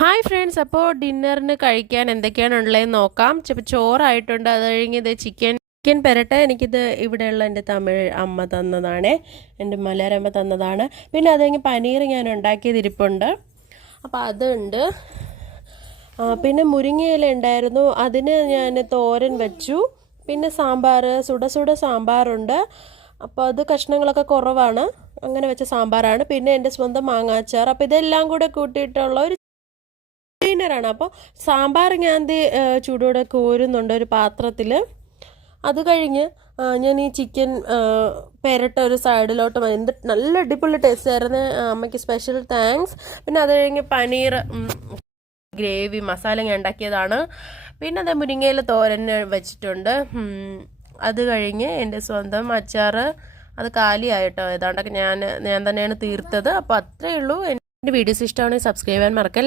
Hi friends, അപ്പോൾ ഡിന്നറിന് കഴിക്കാൻ എന്തൊക്കെയാണുള്ളതെന്ന് നോക്കാം. ചോറായിട്ടുണ്ട്, അത് കഴിഞ്ഞ് ഇത് ചിക്കൻ പെരട്ട. എനിക്കിത് ഇവിടെയുള്ള എൻ്റെ തമിഴ് അമ്മ തന്നതാണ്, എൻ്റെ മലയാരമ്മ തന്നതാണ്. പിന്നെ അത് കഴിഞ്ഞ് പനീർ ഞാൻ ഉണ്ടാക്കിയത് ഇരിപ്പുണ്ട്, അപ്പോൾ അതുണ്ട്. പിന്നെ മുരിങ്ങയില ഉണ്ടായിരുന്നു, അതിന് ഞാൻ തോരൻ വെച്ചു. പിന്നെ സാമ്പാർ, സുട സാമ്പാറുണ്ട്. അപ്പോൾ അത് കഷ്ണങ്ങളൊക്കെ കുറവാണ്, അങ്ങനെ വെച്ച സാമ്പാറാണ്. പിന്നെ എൻ്റെ സ്വന്തം മാങ്ങാച്ചാർ. അപ്പോൾ ഇതെല്ലാം കൂടെ കൂട്ടിയിട്ടുള്ള ഒരു ഡിന്നറാണ്. അപ്പോൾ സാമ്പാർ ഞാൻ ചൂടോടെ കോരുന്നുണ്ട് ഒരു പാത്രത്തിൽ. അത് കഴിഞ്ഞ് ഞാൻ ഈ ചിക്കൻ പെരട്ട ഒരു സൈഡിലോട്ട് എന്ത് നല്ല അടിപൊളി ടേസ്റ്റ് ആയിരുന്നു. അമ്മയ്ക്ക് സ്പെഷ്യൽ താങ്ക്സ്. പിന്നെ അത് കഴിഞ്ഞ് പനീർ ഗ്രേവി മസാല ഞാൻ ഉണ്ടാക്കിയതാണ്. പിന്നെ അത് മുരിങ്ങയില തോരൻ വെച്ചിട്ടുണ്ട്. അത് കഴിഞ്ഞ് എൻ്റെ സ്വന്തം അച്ചാർ, അത് കാലിയായിട്ടോ, ഏതാണ്ടൊക്കെ ഞാൻ തന്നെയാണ് തീർത്തത്. അപ്പോൾ അത്രയേ ഉള്ളൂ. എൻ്റെ വീഡിയോസ് ഇഷ്ടമാണെങ്കിൽ സബ്സ്ക്രൈബ് ചെയ്യാൻ മറക്കല്ലേ.